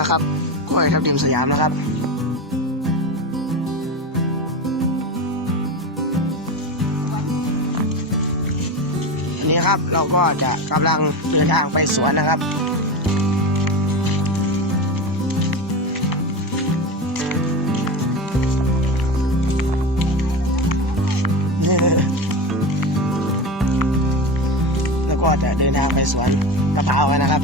นะครับกล้วยทับทิมสยามนะครับอันนี้ครับเราก็จะกำลังเดินทางไปสวนนะครับแล้วก็จะเดินทางไปสวนมะพร้ากันนะครับ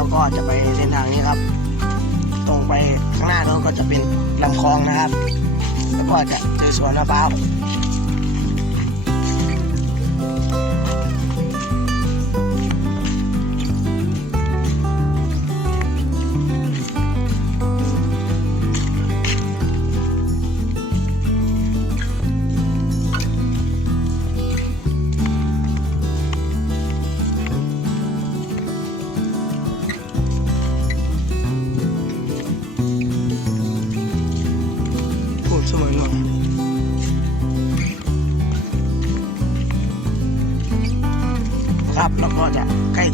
เราก็จะไปเส้นทางนี้ครับ ตรงไปข้างหน้าเราก็จะเป็นลำคลองนะครับ แล้วก็จะเจอสวนมะพร้าว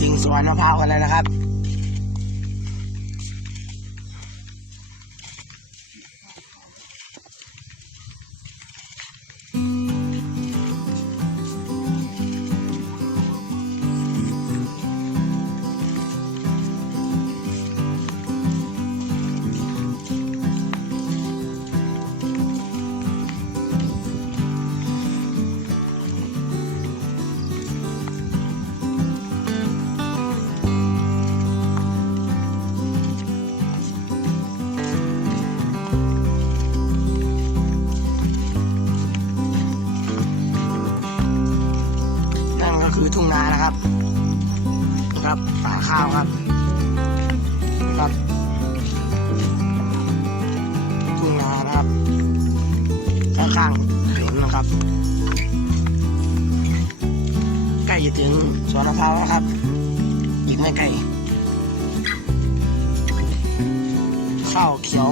ถึงสวนมะพร้าวกันแล้วนะครับ ทุ่งนานะครับ ครับป่าข้าวครับครับทุ่งนานะครับข้างๆถนนนะครับ ใกล้จะถึงสวนมะพร้าวแล้วครับอีกไม่ไกลข้าวเขียว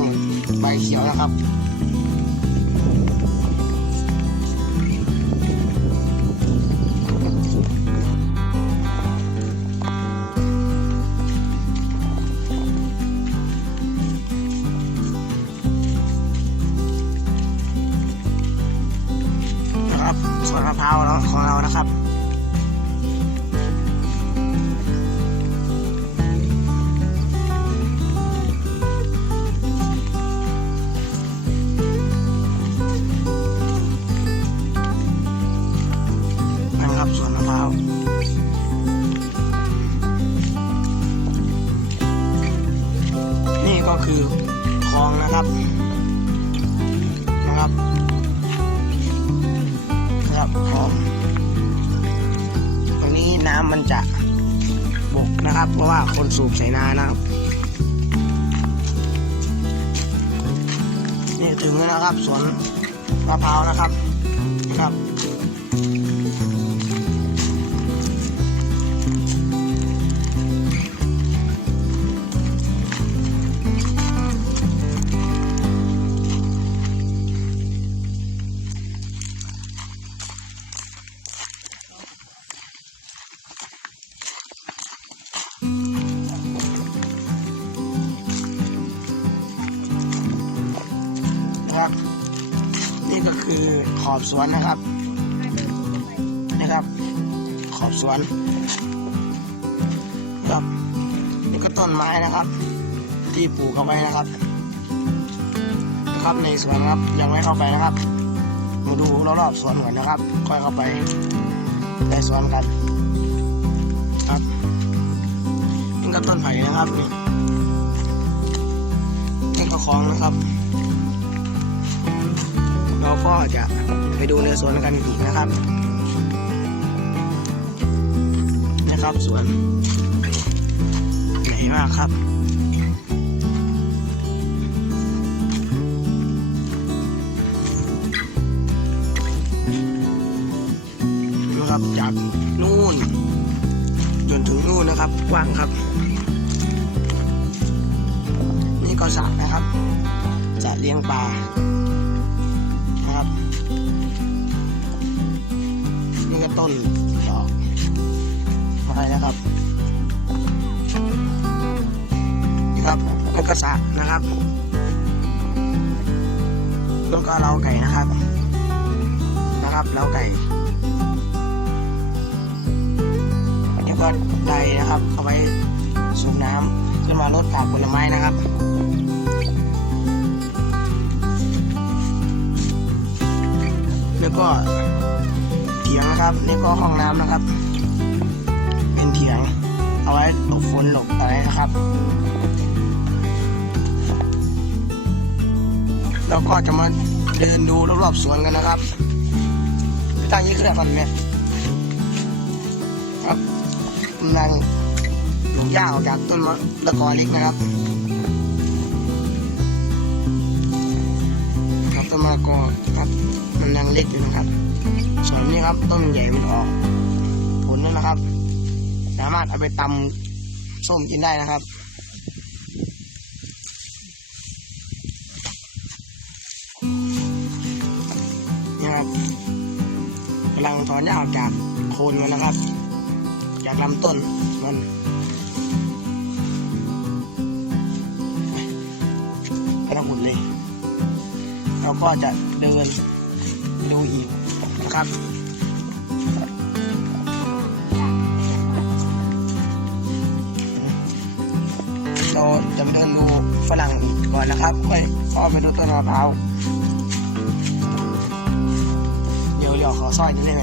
ใบเขียวนะครับ นะครับสวนมะพร้าวนี่ก็คือคลองนะครับนะครับนะครับพร้อมตรงนี้น้ำมันจะบกนะครับ เพราะว่าคนสูบใส่นานะครับนี่ถึงแล้วนะครับสวนมะพร้าวนะครับนะครับ สวนนะครับ นะครับ ขอบสวนครับนี่ก็ต้นไม้นะครับ ที่ปลูกเอาไว้นะครับ นะครับในสวนครับยังไม่เข้าไปนะครับ มาดูรอบๆสวนก่อนนะครับ ค่อยเข้าไปในสวนกัน ครับนี่ก็ต้นไผ่นะครับนี่นี่ก็คลองนะครับ เราก็จะไปดูในสวนกันอีกนะครับ นะครับสวนใหญ่มากครับนะครับจากนู่นจนถึงนู่นนะครับกว้างครับ นี่ก็สระนะครับสระเลี้ยงปลา ต้นดอกอะไรนะครับนี่ครับนี่ก็สะนะครับแล้วก็เล้าไก่นะครับ นะครับเล้าไก่แล้วก็ไดนะครับเอาไว้สูบน้ำขึ้นมาลดผักผลไม้นะครับแล้วก็ ถียงนะครับ นี่ก็ห้องน้ำนะครับ เป็นเถียง เอาไว้หลบฝนหลบอะไรนะครับ แล้วก็จะมาเดินดูรอบๆสวนกันนะครับตั้งยี่ขึ้นอะไรครับเนี่ยครับกำลังหย่าออกจากต้นมะละกอเล็กนะครับ ครับต้นะละกอครับ มันยังเล็กอยู่นะครับ ส่วนนี้ครับต้นใหญ่มันออกผลแล้วนะครับ สามารถเอาไปตำส้มกินได้นะครับนี่ครับกำลังถอนหญ้าออกจากโคนมันนะครับ จากลำต้นมันไปทั้งหมดเลย เราก็จะเดินดูอีกนะครับเราจะเดินดูฝรั่งอีกก่อนนะครับค่อยเข้าไปดูต้นมะพร้าวเดี๋ยวเดี๋ยวขอสร้อยนิดนึง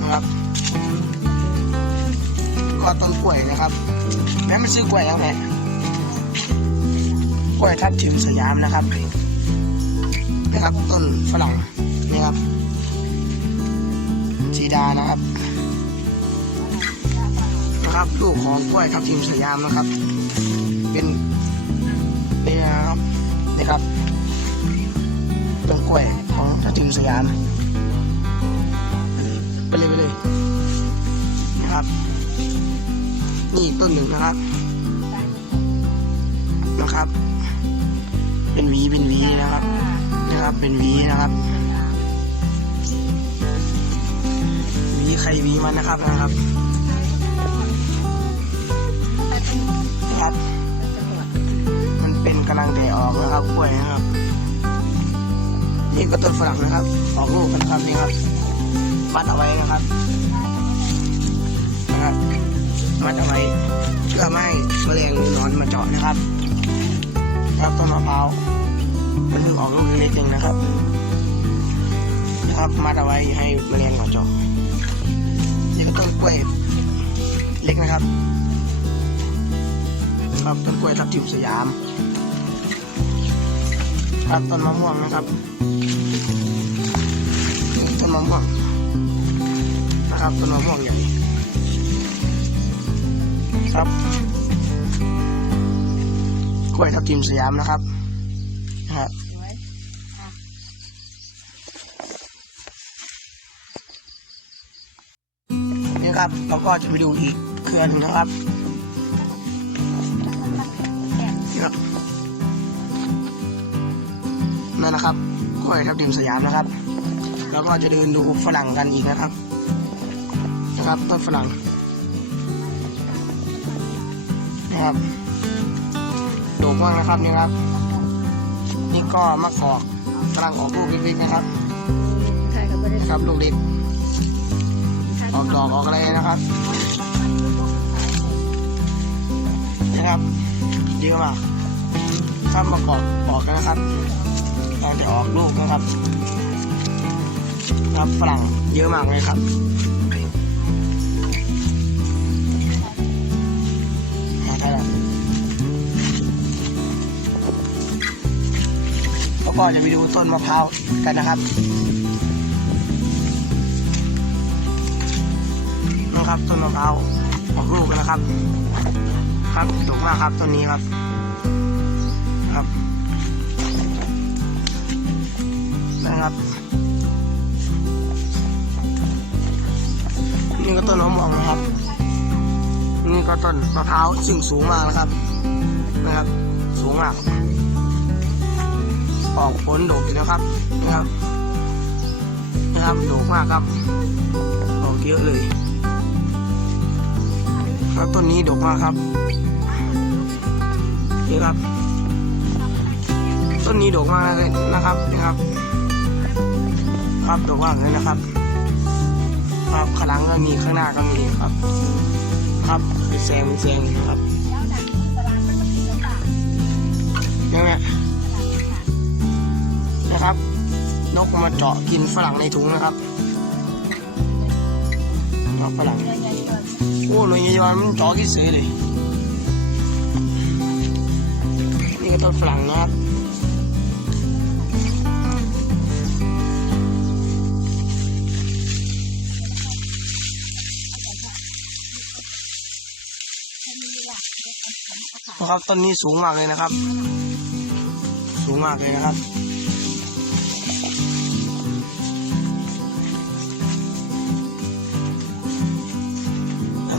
นะครับก็ต้นกล้วยนะครับแม่มันซื้อกล้วยยังไงกล้วยทับทิมสยามนะครับ นะครับต้นฝรั่งนี่ครับสีดานะครับนะครับลูกของกล้วยทับทิมสยามนะครับ เป็นเป็นนะครับนี่ครับต้นกล้วยของทับทิมสยามไปเลยไปเลยนะครับ นี่ต้นหนึ่งนะครับนะครับ เป็นวีเป็นวี นะครับ เป็นหวีนะครับหวีใครหวีมันนะครับนะครับครับ มันเป็นกำลังแก่ออกนะครับกล้วยนะครับ นี่ก็ต้นฝรั่งนะครับออกลูกนะครับนี่ครับ มัดเอาไว้นะครับนะครับมัดเอาไว้เพื่อไม่ให้แมลงหรือหนอนมาเจาะนะครับ ครับต้นมะพร้าว มันเพิ่งออกลูกเล็กๆเองนะครับนะครับมัดเอาไว้ให้แมลงมาเจาะนี่ก็ต้นกล้วยเล็กนะครับ ครับต้นกล้วยทับทิมสยาม ครับต้นมะม่วงนะครับต้นมะม่วงนะครับต้นมะม่วงใหญ่ครับกล้วยทับทิมสยามนะครับ ครับนี่ครับเราก็จะไปดูอีกเครือหนึงนะครับนี่ครับนั่นนะครับกล้วยทับทิมสยามนะครับ แล้วก็จะเดินดูฝรั่งกันอีกนะครับ นะครับต้นฝรั่งนะครับดกมากนะครับนี่ครับ นี่ก็มะกอกกำลังออกลูกเล็กๆนะครับใช่ครับไม่ได้นะครับลูกเล็กออกดอกออกอะไรนะครับนะครับเยอะมากถ้ามะกอกออกกันนะครับกำลังจะออกลูกนะครับครับฝรั่งเยอะมากเลยครับ แล้วก็จะไปดูต้นมะพร้าวกันนะครับนะครับต้นมะพร้าวออกลูกนะครับ ครับถูกมากครับต้นนี้ครับครับนะครับนี่ก็ต้นมะม่วงนะครับ นี่ก็ต้นมะพร้าวซึ่งสูงมากนะครับนะครับ สูงมาก ออกผลดกอยู่นะครับนะครับนะครับดกมากครับออกเยอะเลยครับต้นนี้ดกมากครับนี่ครับ ต้นนี้ดกมากเลยนะครับนี่ครับ ครับดกมากเลยนะครับครับข้างหลังก็มีข้างหน้าก็มีครับ ครับเป็นแซงเป็นแซงครับ มาเจาะกินฝรั่งในถุงนะครับครับฝรั่งโอ้เลยยอนมันเจาะกี่เสือเลยนี่ก็ต้นฝรั่งนะครับนะครับต้นนี้สูงมากเลยนะครับ สูงมากเลยนะครับ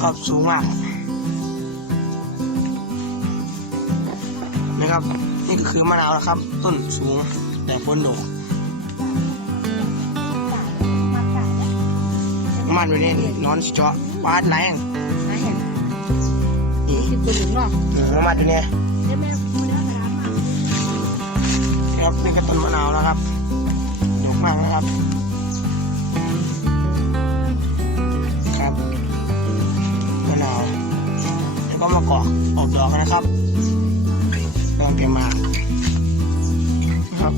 นะครับสูงมากนะครับ นี่ก็คือมะนาวนะครับ ต้นสูงแต่พ้นดกมันอยู่นี่นอนเจาะปาดไหนอะนี่คิดเป็นหนึ่งเนาะเออมันอยู่นี่เดี๋ยวแม่พูดแล้วนะมาครับนี่ก็ต้นมะนาวนะครับดกมากนะครับครับ ก็มะกอกออกดอกนะครับกำลังเตรียมมาครับ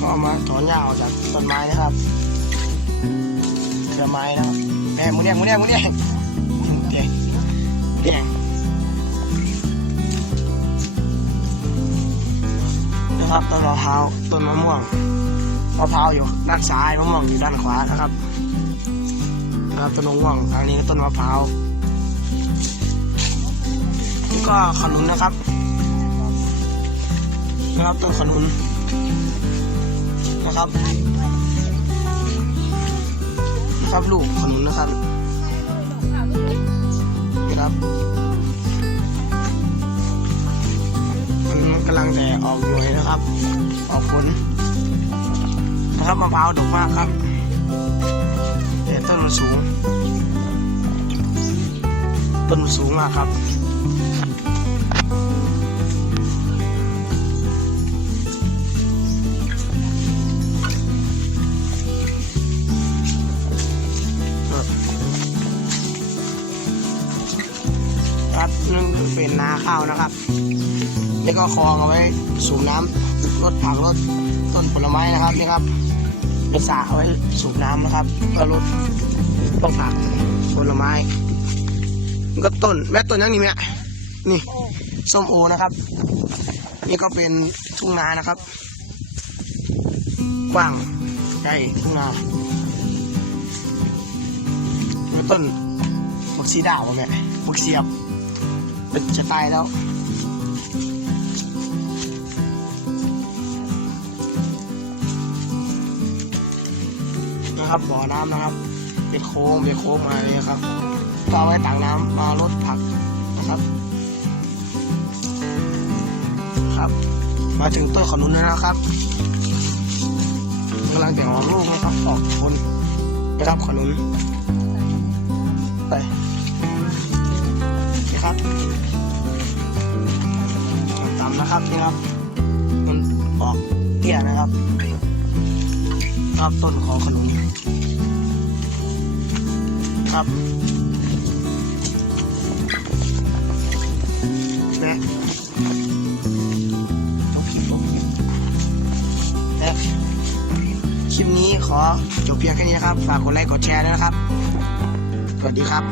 ก็เอามาถอนหญ้าออกจากต้นไม้นะครับเครือไม้นะครับแม่มือเดียงมือเดียงมือเดียงมือเดียงเดียงนะครับต้นมะพร้าวต้นมะม่วงมะพร้าวอยู่ด้านซ้ายมะม่วงอยู่ด้านขวานะครับ นะครับต้นมะม่วงทางนี้ก็ต้นมะพร้าวนี่ก็ขนุนนะครับนะครับต้นขนุนนะครับนะครับลูกขนุนนะครับนะครับมันกำลังแต่ออกหน่วยนะครับ ออกผลนะครับมะพร้าวดกมากครับ แต่ต้นมันสูง ต้นมันสูงมากครับครับนั่นเป็นนาข้าวนะครับนี่ก็คลองเอาไว้สูบน้ำรดผักรดต้นผลไม้นะครับนี่ครับ เป็นสระเอาไว้สูบน้ำนะครับเพื่อลดต้นผักผลไม้นี่ก็ต้นแม่ต้นยังนี่แม่นี่ส้มโอนะครับ นี่ก็เป็นทุ่งนานะครับกว้างใหญ่ทุ่งนาแล้วต้นบักซีดาวแม่บักเสียบเป็นจะตายแล้ว นะครับบ่อน้ำนะครับเป็นโค้งเป็นโค้งมาเลยครับก็เอาไว้ตักน้ำมาลดผักนะครับครับ มาถึงต้นขนุนแล้วนะครับกำลังแต่งออกลูกนะครับออกผลนะครับขนุนไปนี่ครับต่ำนะครับนี่ครับมันออกเตี้ยนะครับ ครับต้นของขนมครับนะต้องผิดบอกนะคลิปนี้ขอจบเพียงแค่นี้ครับ ฝากกดไลค์กดแชร์ด้วยนะครับ สวัสดีครับ